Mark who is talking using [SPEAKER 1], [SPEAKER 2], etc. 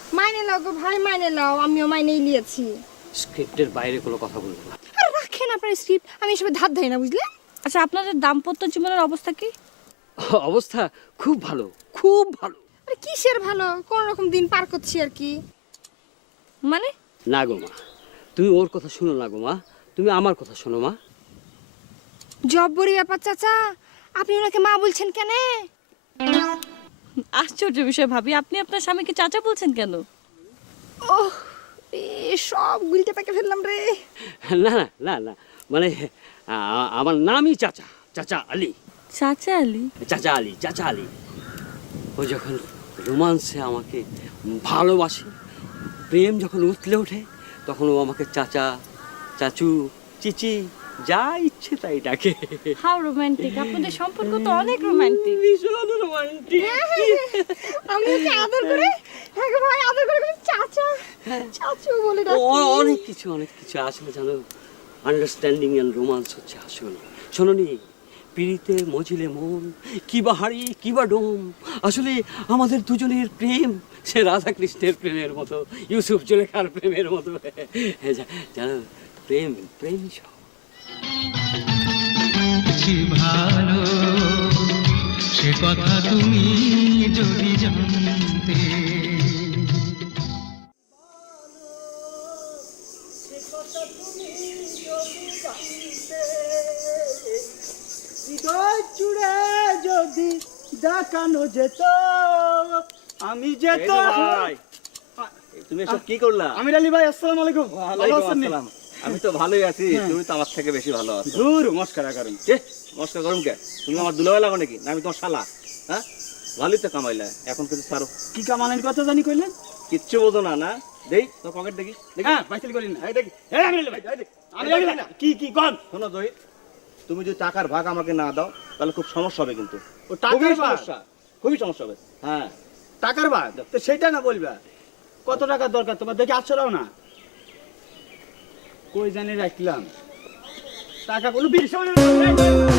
[SPEAKER 1] মাইনে নাও গো ভাই, মাইনে নাও, আমিও মাইনেই নিয়েছি।
[SPEAKER 2] স্ক্রিপ্টের বাইরে কোনো কথা বলবো না।
[SPEAKER 1] আর রাখেন আপনার স্ক্রিপ্ট, আমি এসবে ধার ধাই না, বুঝলে?
[SPEAKER 3] আচ্ছা, আপনাদের দাম্পত্য জীবনের অবস্থা কি?
[SPEAKER 2] অবস্থা খুব ভালো, খুব ভালো।
[SPEAKER 1] আরে কিসের ভালো, কোন রকম দিন পার করছি আর কি।
[SPEAKER 3] মানে?
[SPEAKER 2] না গো মা, তুমি ওর কথা শুনো না গো মা, তুমি আমার কথা শোনো মা।
[SPEAKER 1] জব্বরি ব্যাপার চাচা, আপনি ওনাকে মা বলছেন কেন?
[SPEAKER 3] আশ্চর্য বিষয় ভাবি, আপনি আপনার স্বামীকে চাচা বলছেন কেন?
[SPEAKER 1] ওহ, সব গুলতে পেকে ফেললাম রে।
[SPEAKER 2] না না না না, মানে আমার নামই চাচা, চাচা আলী।
[SPEAKER 3] চাচা আলী?
[SPEAKER 2] চাচা আলী, চাচা আলী। ও যখন রোমান্সে আমাকে ভালোবাসে, প্রেম যখন উতলে ওঠে, তখন ও আমাকে চাচা, চাচু, চিচি যা ইচ্ছে তাই ডাকে।
[SPEAKER 3] হাউ রোমান্টিক, আপনাদের সম্পর্ক তো অনেক রোমান্টিক।
[SPEAKER 2] ভীষণ রোমান্টিক।
[SPEAKER 1] আমি ওকে আদর করে, হ্যাঁ গো ভাই, আদর করে চাচা চাচু বলে ডাকি।
[SPEAKER 2] অনেক কিছু আসলে জানো, আন্ডারস্ট্যান্ডিং এন্ড রোমান্স হচ্ছে আসল। শোনোনি, পিড়িতে মজিলে মন, কিবা হাড়ি কিবা ডোম। আসলে আমাদের দুজনের প্রেম সে রাধা কৃষ্ণের প্রেমের মতো, ইউসুফ জুলেখার প্রেমের মতো। জানো, প্রেম প্রেম সব।
[SPEAKER 4] কি ভালো সে কথা তুমি যদি জানতে।
[SPEAKER 5] হৃদয় জুড়ে যদি দেখানো যেত, আমি যেত।
[SPEAKER 6] তুমি এসব কি করলা?
[SPEAKER 5] আমির আলী ভাই, আসসালামু আলাইকুম। ভালো আছেন নি?
[SPEAKER 6] আমি তো ভালোই আছি, তুমি তো আমার থেকে বেশি ভালো আছো।
[SPEAKER 5] দূর মস্করা করেন।
[SPEAKER 6] নমস্কার করুন কে? তুমি আমার দুলাভাই লাগো নাকি? না আমি তোমার শালা? হ্যাঁ, ভালোই তো কামাইলা, এখন কিন্তু ছাড়ো।
[SPEAKER 5] কি কামানের কথা জানি কইলেন?
[SPEAKER 6] কিচ্ছু বোঝো না? না দেই তোর পকেট দেখি।
[SPEAKER 5] হ্যাঁ, বাইসাল করেন না। এই দেখি, এই আমির আলী ভাই, এই দেখি। আমির আলী ভাই না, কি কি কোন?
[SPEAKER 6] শোনো জহির, তুমি যদি টাকার ভাগ আমাকে না দাও তাহলে খুব সমস্যা হবে কিন্তু।
[SPEAKER 5] ও টাকার ভাগ?
[SPEAKER 6] খুবই সমস্যা হবে। হ্যাঁ,
[SPEAKER 5] টাকার ভাগ তো সেটা না বলবা। কত টাকা দরকার তোমার, দেখি আসছরাও না। কই জানি রাখলাম টাকা, কোনো বিশ